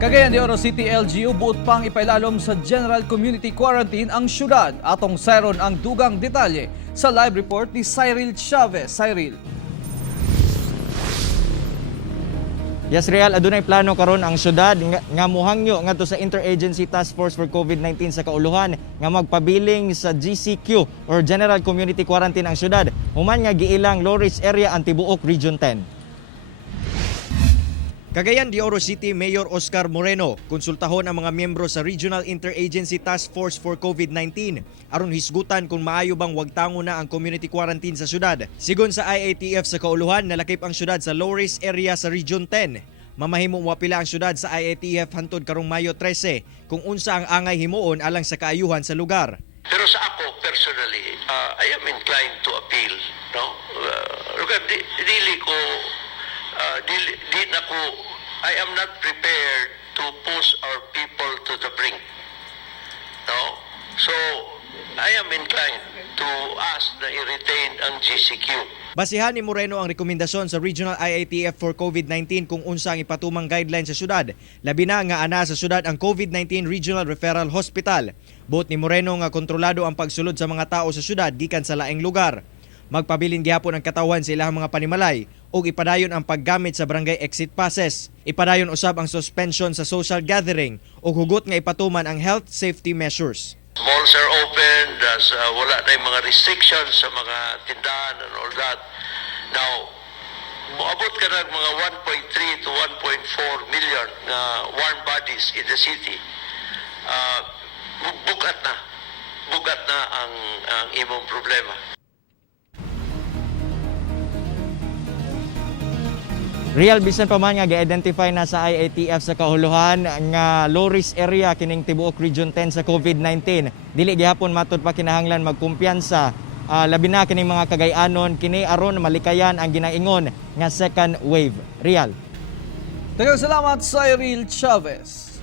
Cagayan de Oro City LGU buot pang ipailalom sa General Community Quarantine ang syudad. Atong sayron ang dugang detalye sa live report ni Cyril Chavez. Cyril. Yes, Real, adunay plano karon ang syudad nga muhangyo ngadto sa Interagency Task Force for COVID-19 sa kauluhan nga magpabiling sa GCQ or General Community Quarantine ang syudad. Human nga giilang low-risk area ang tibuok Region 10. Cagayan de Oro City Mayor Oscar Moreno konsultahon ang mga miyembro sa Regional Interagency Task Force for COVID-19 aron hisgutan kung maayo bang wagtango na ang community quarantine sa syudad. Sigon sa IATF sa kauluhan, nalakip ang syudad sa low-risk area sa Region 10. Mamahimo mapila ang syudad sa IATF hantod karong Mayo 13 kung unsa ang angay himuon alang sa kaayuhan sa lugar. Pero sa ako personally, I am inclined to appeal, no? Dili ko I am not prepared to push our people to the brink. No? So, I am inclined to ask na i-retain ang GCQ. Basihan ni Moreno ang rekomendasyon sa Regional IATF for COVID-19 kung unsa ang ipatumang guideline sa syudad. Labi na nga ana sa syudad ang COVID-19 Regional Referral Hospital. Buot ni Moreno nga kontrolado ang pagsulod sa mga tao sa syudad gikan sa laing lugar. Magpabilin gihapon ang katawan sa ilang mga panimalay ug ipadayon ang paggamit sa barangay exit passes. Ipadayon usab ang suspension sa social gathering ug hugot nga ipatuman ang health safety measures. Malls are open, wala na yung mga restrictions sa mga tindahan and all that. Now, moabot ka ng mga 1.3 to 1.4 million warm bodies in the city. Bugat na ang imong problema. Real bisan pa man nga gi-identify na sa IATF sa kahuluhan nga low-risk area kining tibuok Region 10 sa COVID-19. Dili gihapon matud pa kinahanglan magkumpiyansa labi na kining mga Cagayanon kini aron malikayan ang ginaingon nga second wave. Real. Daghang salamat, Cyril Chavez.